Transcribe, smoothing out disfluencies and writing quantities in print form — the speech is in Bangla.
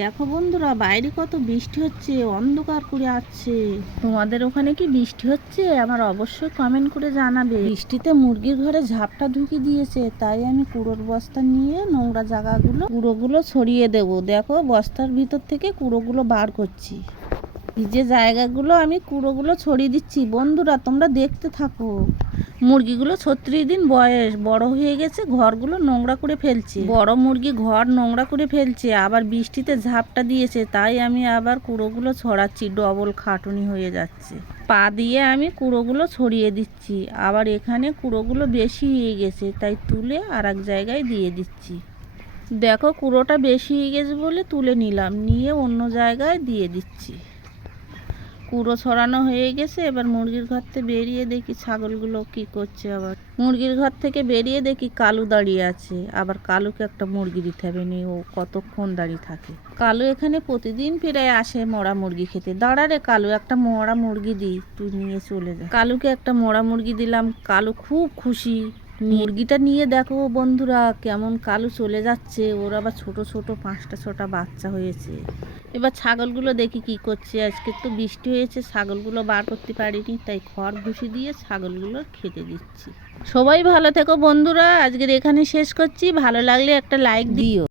দেখো বন্ধুরা, বাইরে কত বৃষ্টি হচ্ছে, অন্ধকার করে আছে। তোমাদের ওখানে কি বৃষ্টি হচ্ছে? আমার অবশ্যই কমেন্ট করে জানাবে। বৃষ্টিতে মুরগির ঘরে ঝাপটা ঢুকিয়ে দিয়েছে, তাই আমি কুড়োর বস্তা নিয়ে নোংরা কুড়োগুলো ছড়িয়ে দেব। দেখো, বস্তার ভিতর থেকে কুড়োগুলো বার করছি। যে জায়গাগুলো আমি কুড়োগুলো ছড়িয়ে দিচ্ছি, বন্ধুরা তোমরা দেখতে থাকো। মুরগিগুলো 36 দিন বয়স, বড় হয়ে গেছে, ঘরগুলো নোংরা করে ফেলছে। বড় মুরগি ঘর নোংরা করে ফেলছে, আবার বৃষ্টিতে ঝাপটা দিয়েছে, তাই আমি আবার কুড়োগুলো ছড়াচ্ছি। ডবল খাটুনি হয়ে যাচ্ছে। পা দিয়ে আমি কুড়োগুলো ছড়িয়ে দিচ্ছি। আবার এখানে কুড়োগুলো বেশি হয়ে গেছে, তাই তুলে আর এক জায়গায় দিয়ে দিচ্ছি। দেখো, কুড়োটা বেশি হয়ে গেছে বলে তুলে নিলাম, নিয়ে অন্য জায়গায় দিয়ে দিচ্ছি। কুড়ো ছড়ানো হয়ে গেছে। এবার মুরগির ঘর থেকে বেরিয়ে দেখি ছাগলগুলো কি করছে। আবার মুরগির ঘর থেকে বেরিয়ে দেখি কালু দাঁড়িয়ে আছে। আবার কালুকে একটা মুরগি দিতে হবে, নি ও কতক্ষণ দাঁড়িয়ে থাকে। কালু এখানে প্রতিদিন ফিরে আসে মরা মুরগি খেতে। দাঁড়া রে কালু, একটা মরা মুরগি দি, তুই নিয়ে চলে যা। কালুকে একটা মরা মুরগি দিলাম। কালু খুব খুশি। মুরগিটা নিয়ে দেখো বন্ধুরা, কেমন কালু চলে যাচ্ছে। ওর আবার ছোট ছোট 5টা 6টা বাচ্চা হয়েছে। এবার ছাগলগুলো দেখি কি করছে। আজকে তো বৃষ্টি হয়েছে, ছাগলগুলো বার করতে পারিনি, তাই খড় ভুসি দিয়ে ছাগলগুলো খেতে দিচ্ছি। সবাই ভালো থেকো বন্ধুরা, আজকের এখানে শেষ করছি। ভালো লাগলে একটা লাইক দিও।